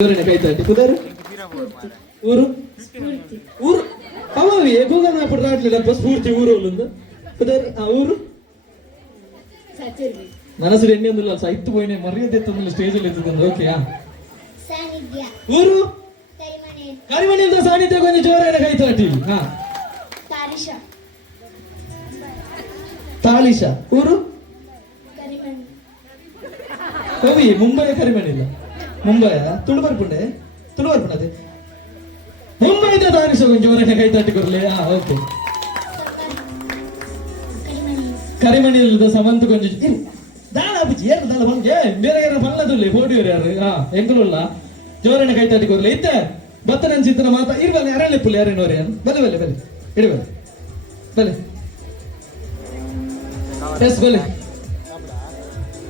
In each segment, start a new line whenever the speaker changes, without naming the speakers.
ఎవరైనా కైతాండి కుదరు ఊరు ఊరు అవి ఎక్కువగా అప్పుడు రావట్లేదు అబ్బా స్ఫూర్తి ఊరు వాళ్ళు ఉందా కుదరు ఆ ఊరు
సచర్వి
మనసు ఎన్ని అందులో సైతు పోయినాయి మర్యాద ఎత్తుంది స్టేజ్లో ఎత్తుతుంది ఓకే ఆ.
సాన్నిధ్య
ఊరు
కరిమనే
కరిమణితో సాన్నిధ్యం కొంచెం జోరైన కైతాటి ఆ.
తారిష
తాలిష ఊరు
కరిమన్
కవి ముంబై ಮುಂಬೈ ತುಳುಬರ್ ಪುಂಡೆ? ತುಳುಬರ್ ಪುಂಡೆ ಮುಂಬೈದ ದಾರಿಸು ಜೋರಾಗಿ ಕೈ ತಟ್ಟಿಕೊಡ್ಲಿ ಹಾ ಓಕೆ. ಕರಿಮಣಿಲ್ದ ಸವಂತ ಕೊಂಚ ದಾಳ ಅಪ್ಪಿಜಿ ಏನು ದಾಳ ಬಂಗೆ ಬೇರೆ ಏನೋ ಬಲ್ಲದಲ್ಲಿ ಓಡಿಯೋರು ಯಾರು? ಹಾ ಹೆಂಗಲುಲ್ಲ ಜೋರಣ್ಣ ಕೈ ತಟ್ಟಿಕೊಡ್ಲಿ ಇತ್ತೆ ಬತ್ತನ ಚಿತ್ರ ಮಾತ ಇರ್ಬಲ್ಲ ಅರಳೆ ಪುಲಿ ಯಾರೇನೋರು ಯಾರು ಬಲೆ ಬಲೆ ಬಲೆ ಇಡಿ ಬಲೆ ಎಸ್ ಬಲೆ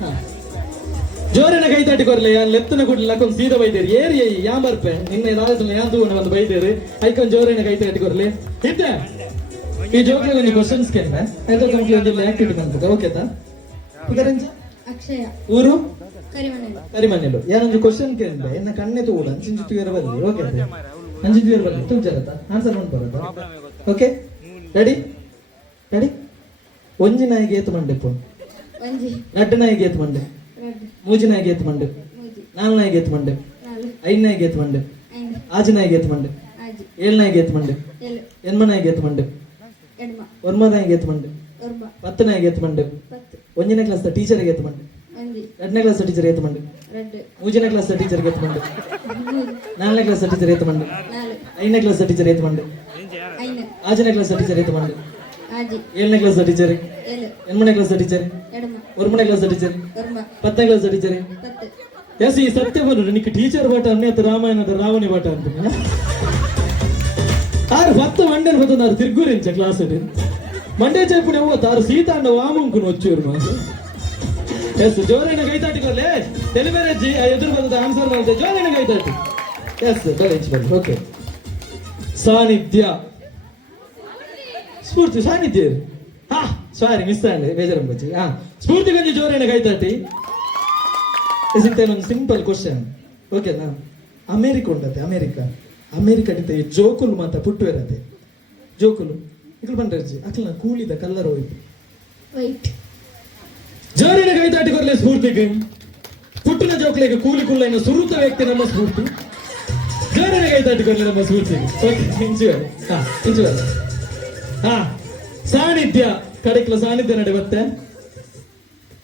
ಹಾ. ಜೋರನ ಕೈ ತಟ್ಟಿ ಕೊರ್ಲೆ ಯಾನ್ ಲೆತ್ತನ ಕೊಡ್ಲಿಲ್ಲ ಕೊಂದ್ ಸೀದ ಬೈದೇರಿ. ಏರಿ ಯಾನ್ ಬರ್ಪೆ? ನಿನ್ನೆ ನಾಳೆ ಯಾನ್ ತಗೊಂಡು ಒಂದು ಬೈದೇರಿ. ಐಕೊಂಡ್ ಜೋರನ ಕೈ ತಟ್ಟಿ ಕೊರ್ಲೆ. ಇದ್ದೆ? ಈ ಜೋಕ್ಲೆ ನೀವು ಕ್ವಶನ್ಸ್ ಕೇಳಿದೆ ಆಯ್ತು ಕಂಪ್ಲಿ ಒಂದು ಆಕ್ಟಿವಿಟಿ ಅಂತ ಓಕೆ ತಾ ಪುದರಂಜ
ಅಕ್ಷಯ.
ಊರು?
ಕರಿಮನೆ
ಕರಿಮನೆಲು ಯಾರೊಂದು ಕ್ವಶನ್ ಕೇಳಿದೆ ಎನ್ನ ಕಣ್ಣೆ ತೂಡ ಬರಲಿ. ಓಕೆ ಅಂಚು ತುಯರ ಬರಲಿ. ಆನ್ಸರ್ ಮಾಡಿ ಬರೋದ. ಓಕೆ ರೆಡಿ ರೆಡಿ ಒಂಜಿ ನಾಯಿಗೆ ಏತು
ಒಂಜಿ.
ಮಂಡೆ ಮೂಜಿ ನಾಲ್ ನಾಯಿಗೆ ಏತು ಮಂಡೆ?
ನಾಲು
ಗೆತ್ ನಾಯಿಗೆ ಏತು ಗೆತ್
ಐದು
ಆಜಿ ಗೆತ್ ಏತು ಮಂಡೆ
ಆಜಿ
ಏಳು ನಾಯಿಗೆ ಗೆತ್ ಮಂಡೆ
ಎನ್ಮನಾಯ್
ಗೆತ್ ನಾಯಿಗೆ ಏತು ಮಂಡೆ
ಎಡ್ಮ
ಒರ್ಮ ಗೆತ್ ಏತು ಮಂಡೆ
ಒರ್ಬ
ಪತ್ತು ನಾಯಿಗೆ ಏತು ಮಂಡೆ ಒಂಜನೇ ಕ್ಲಾಸ್ ಮಂಡೆ
ಒಂಜಿ
ಎರಡನೇ ಕ್ಲಾಸ್ ಟೀಚರ್ ಗೆತ್ ಮಂಡೆ
ರಡ್
ಮೂಜನೇ ಕ್ಲಾಸ್ ಟೀಚರ್ ಏತು ಮಂಡೆ
ನಾಲ್ನೇ
ನಾಲ್ಕನೇ ಕ್ಲಾಸ್ ಟೀಚರ್
ನಾಲು
ಐದನೇ ಕ್ಲಾಸ್ ಟೀಚರ್
ಐನು
ಆಜನೇ ಕ್ಲಾಸ್ ಟೀಚರ್ ಏತು ಮಂಡೆ ಏಳನೇ ಕ್ಲಾಸ್ ಟೀಚರ್ ಎನ್ಮನೇ ಕ್ಲಾಸ್ ಟೀಚರ್ ஒரு மணி கிளாஸ்
டீச்சர்.
பத்தாம் கிளாஸ் டீச்சர். ஏசி சத்தியபுரம் இன்னைக்கு டீச்சர் பாட்டு அன்னையத்து ராமாயணத்தை ராவணி பாட்டு అంటున్నా ఆరు భర్త మండే పోతున్నారు తిరుగురించి క్లాస్ మండే చెప్పినేమో తారు సీత అండ వామంకుని వచ్చారు మాకు ఎస్ జోరైన గైతాటికోలే తెలివేరేజ్జి ఆ ఎదురు పద్ధతి ఆన్సర్ అంటే జోరైన గైతాటి ఎస్ గైతాటి ఓకే సాన్నిధ్య స్ఫూర్తి సాన్నిధ్యం ಹಾ ಸಾರಿ ಮಿಸ್ ಆಗಲಿ ಬೇಜಾರಂ ಬಚ್ಚಿ ಹಾ ಸ್ಫೂರ್ತಿ ಗಂಜಿ ಜೋರೇನೆ ಕೈತಾಟಿ ಇಸಿಂತೆ ಒಂದು ಸಿಂಪಲ್ ಕ್ವಶನ್ ಓಕೆನಾ ಅಮೇರಿಕ ಉಂಟತೆ ಅಮೇರಿಕ ಅಮೇರಿಕ ಡಿತ ಜೋಕುಲು ಮಾತ ಪುಟ್ಟು ಇರತ್ತೆ. ಜೋಕುಲು ಇಕ್ಳು ಬಂದ್ರಜ್ಜಿ ಅಕ್ಲ ಕೂಲಿದ ಕಲ್ಲರ್ ಹೋಯ್ತು.
ಜೋರೇನೆ
ಜೋರಿನ ಕೈತಾಟಿ ಕೊರಲೆ ಸ್ಫೂರ್ತಿಗೆ. ಪುಟ್ಟಿನ ಜೋಕ್ಲಿಗೆ ಕೂಲಿ ಕುಲ್ಲ ಸುರುತ ವ್ಯಕ್ತಿ ನಮ್ಮ ಸ್ಫೂರ್ತಿ. ಜೋರಿನ ಕೈತಾಟಿ ಕೊರಲೆ ನಮ್ಮ ಸ್ಫೂರ್ತಿ ಓಕೆ ಹಾ ಎಂಜಾಯ್ ಹಾ. ಸಾನ್ನಿಧ್ಯ ಕಡೆಕ್ಲ ಸಾನ್ನಿಧ್ಯ ನಡೆ ಮತ್ತೆ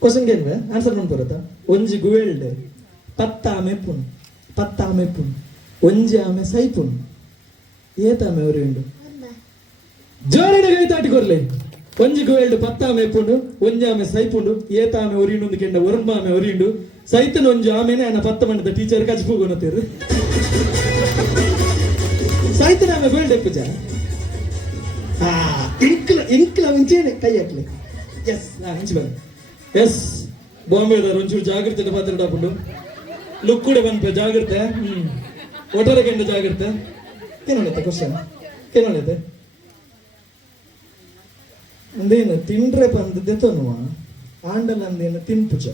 ಕ್ವಶನ್ ಏನ್ವೆ ಆನ್ಸರ್ ಮಾಡಿ ಬರುತ್ತಾ? ಒಂಜಿ ಗುವೇಳ್ಡೆ ಪತ್ತ ಆಮೆ ಪುನ್ ಪತ್ತ ಆಮೆ ಪುನ್ ಒಂಜಿ ಆಮೆ ಸೈಪುನ್ ಏತಾಮೆ ಒರಿಯುಂಡು ಜೋರಿನ ಕೈತಾಟಿ ಕೊರ್ಲೆ ಒಂಜಿ ಗುವೇಳ್ಡು ಪತ್ತ ಆಮೆ ಪುಂಡು ಒಂಜಿ ಆಮೆ ಸೈಪುಂಡು ಏತಾಮೆ ಒರಿಯುಂಡು ಕೆಂಡ ಒರಂಬಾಮೆ ಒರಿಂಡು ಸೈತನ ಒಂಜಿ ಆಮೆನೆ ಅನ್ನ ಪತ್ತ ಮಂಡದ ಟೀಚರ್ ಕಚ್ಪೋಗೊನತೀರು ಸೈತನ ಆಮೆ ಗುವೆಲ್ಡೆ ಪೂಜಾ? ಆ ಇಂಕ್ಲ ಇಂಕ್ಲ ಮುಂಚೆನೆ ಕೈ ಹಾಕ್ಲಿ. ಎಸ್ ಹಾ ಹಿಂಚಿ ಬನ್ನಿ. ಎಸ್ ಬಾಂಬೆದವ್ರು ಒಂಚೂರು ಜಾಗ್ರತೆ ಮಾತಾಡಾಪುಂಡು ಲುಕ್ ಕೂಡ ಬಂತ ಜಾಗ್ರತೆ. ಹ್ಮ್. ಒಟ್ಟಾರೆ ಕೆಂಡ ಜಾಗ್ರತೆ? ಏನೊಳೈತೆ ಕ್ವಶನ್ ಏನೊಳೈತೆ ಅಂದೇನು ತಿಂಡ್ರೆ ಬಂದು ದೆತನುವ ಆಂಡಲ್ ಅಂದೇನು ತಿನ್ಪುಜ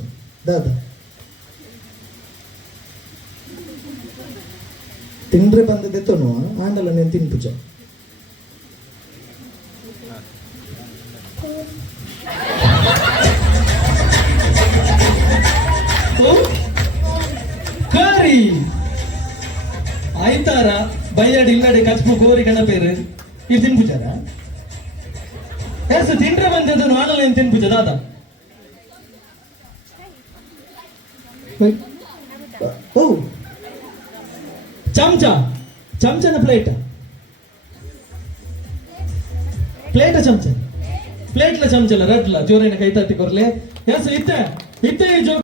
ದಾದ. ತಿಂಡ್ರೆ ಬಂದ ದೆತನುವ ಆಂಡಲ್ ಅಂದೇನು ತಿನ್ಪುಜ ಕಾರಿ ಆಯ್ತಾರ ಬಯ್ಯಾಡಿ ಇಲ್ಲಡೆ ಕಚ್ಪು ಕೋರಿ ಗಣಪೇರು ಇದು ತಿನ್ಪುಜಾರ ಎಸ್ ತಿಂಡ್ರೆ ಬಂದದನ್ನು ಆಡಲ್ಲ ಏನು ತಿನ್ಪುಜ ದಾದ ಓ ಚಮಚ ಚಮಚನ ಪ್ಲೇಟ್ ಪ್ಲೇಟ ಚಮಚ ಪ್ಲೇಟ್ಲ ಚಮಚಲ ರಡ್ಲ ಜೋರಿನ ಕೈತಾತಿ ಕೊರ್ಲೆ. ಎಸ್ ಇತ್ತೆ ಇತ್ತೆ ಈ ಜೋ